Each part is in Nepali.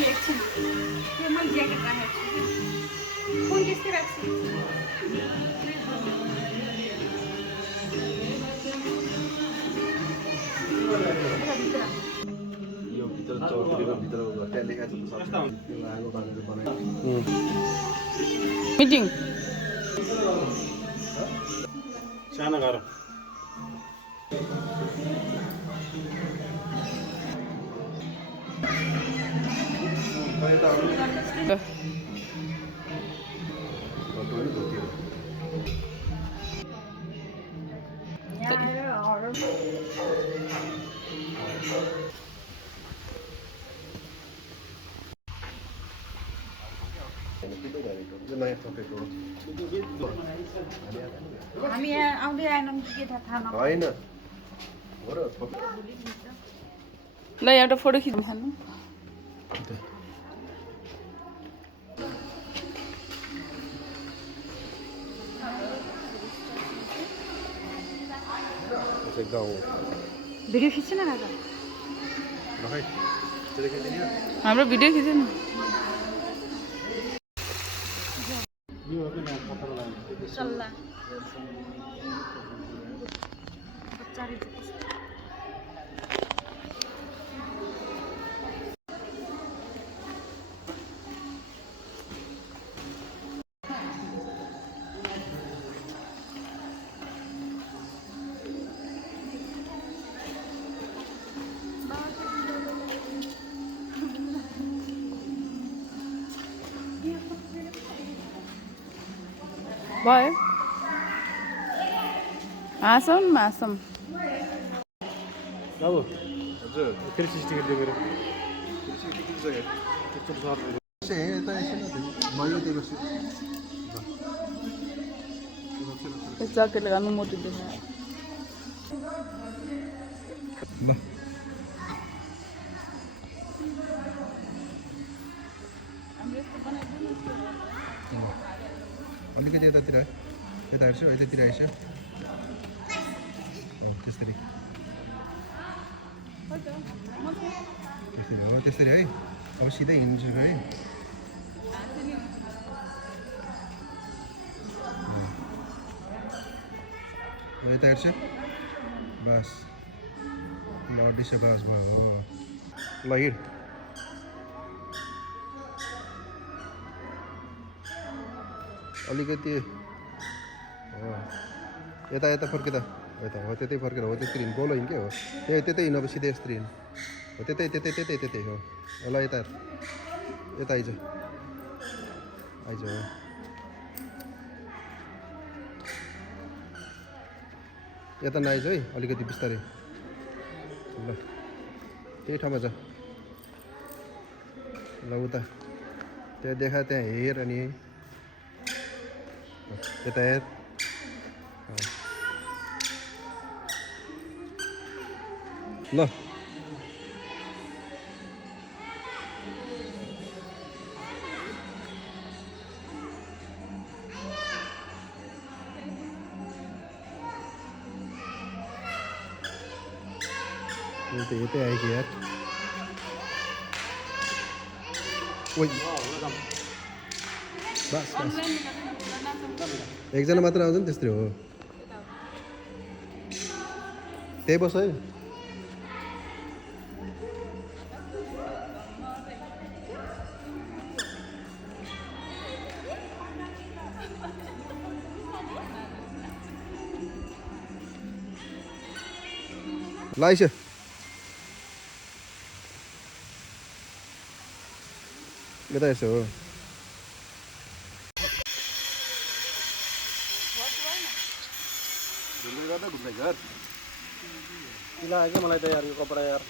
एकछिन त्यो मैले ज्याकेट राखेको छु फोन त्यसकै राख्छु यो भित्र चौकीको भित्र त्यहाँ लेखाएको छ आगो बालेर बनाएको मिटिङ सानो घर नयाँ थपेको हामी यहाँ आउँदै आएनौँ के थाहा न होइन हो र ल एउटा फोटो खिच्नु खानु गाउँ भिडियो खिच्छ न राजा हाम्रो भिडियो खिच्नु न चल्ला भयो हाँसौँ हाँसौँ बाबु हजुर फेरि टिकट दियो मेरो मैले दिएको छु यो ज्याकेट लगाउनु मोटो देख्छ ल अलिकति यतातिर यता हेर्छु यतातिर आइसक्यो त्यसरी त्यसरी हो त्यसरी है अब सिधै हिँड्छु है यता हेर्छु बस ल डिसो बस भयो ल हिँड अलिकति यता यता फर्किँदा यता हो त्यतै फर्केर हो त्यस्तै हिँड बोलो हिँड के हो त्यतै हिँड अब सिधै यस्तरी हिँड हो त्यतै त्यतै त्यतै त्यतै हो ल यता यता आइज आइज हो यता नआइज है अलिकति बिस्तारै ल त्यही ठाउँमा जा ल उता त्यहाँ देखा त्यहाँ हेर अनि यता हेर ल यतै आयो कि यार ओइ बस बस एकजना मात्र आउँछ नि त्यस्तै हो त्यही बस है लाइस यता हेर्छु हो घुम्दै घर लाग्यो मलाई त यार यो कपडा यार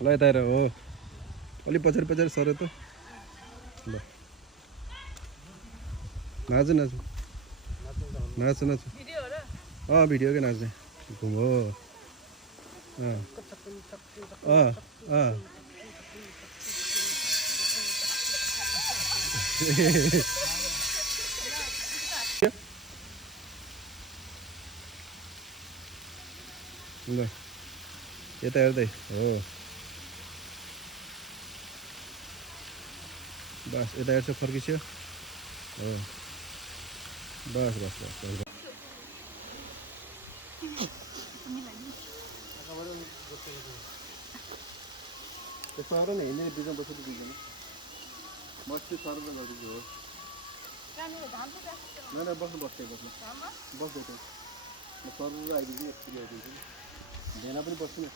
ल यता हेर हो अलिक पछाडि पछाडि सर त ल नाचु नाचु नाचु नाचु भिडियोकै नाच्ने घुम हो ल यता हेर्दै हो बस यता हेर्छ फर्किस्यो हो बस बस बस बस सर नै हिँड्ने बिचमा बसेर दिँदैन म चाहिँ सर गरिदिन्छु हो न बस्नु बस्छ बस्नु बस्दै म सर आइदिन्छु एकचोटि आइदिन्छु भेना पनि बस्छु नि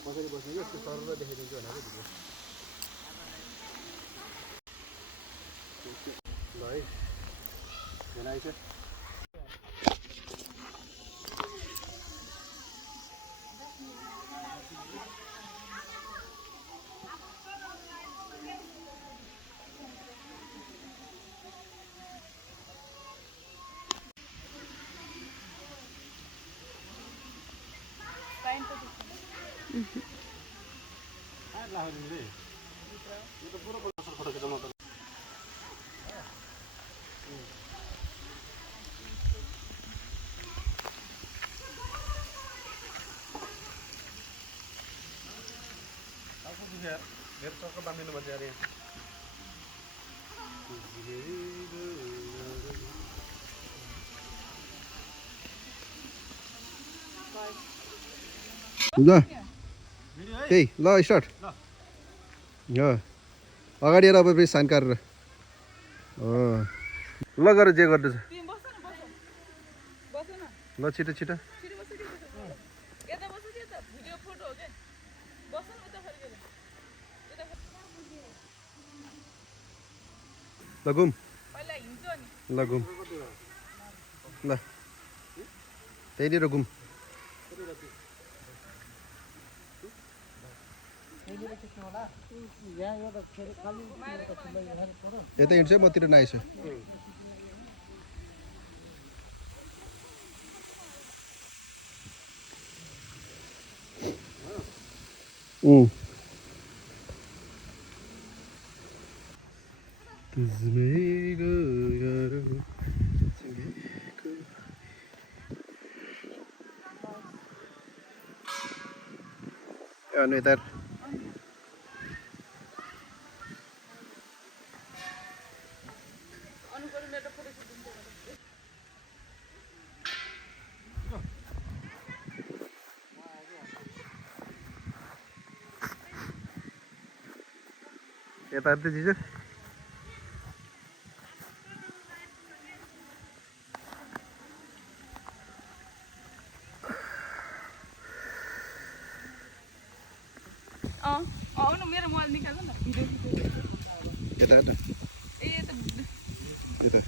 कसरी बस्नु कि यस्तो सर देखाइदिन्छु भनेर भिडियो ल है भेना आइछ मेरो चक्कर बाँधिनु पर्छ अरे ल त्यही ल स्टार्ट अगाडि आएर अब फेरि साइन काटेर ल गरेर जे गर्दैछ ल छिटो छिटो ल घुम ल घुम ल त्यहीँनिर घुम यता हिँड्छ मतिर नआइस यता यता हेर्दै जिजु मेरो मोबाइल निकाल्नु न भिडियो यता हेर्न यता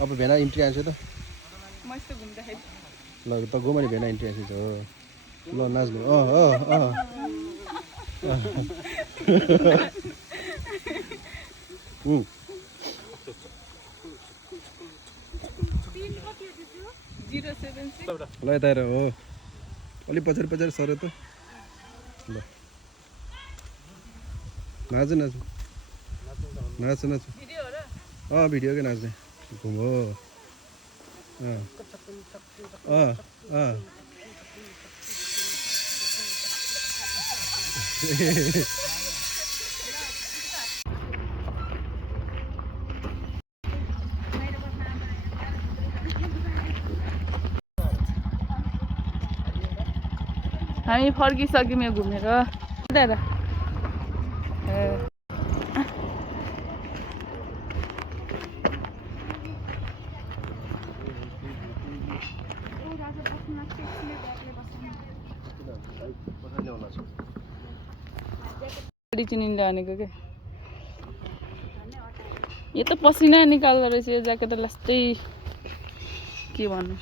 अब भेना इन्ट्री आएछ त ल त गोमानी भेना इन्ट्री आएछ हो ल नाच्नु ल यता हेर हो अलिक पछाडि पछाडि सर त ल नाच नाच नाच नाच भिडियोकै नाच्ने घुम हो हामी फर्किसक्यौँ यहाँ घुमेर चिनिले भनेको के यो त पसिना निकाल्दो रहेछ यो ज्याकेट त लास्टै के भन्नु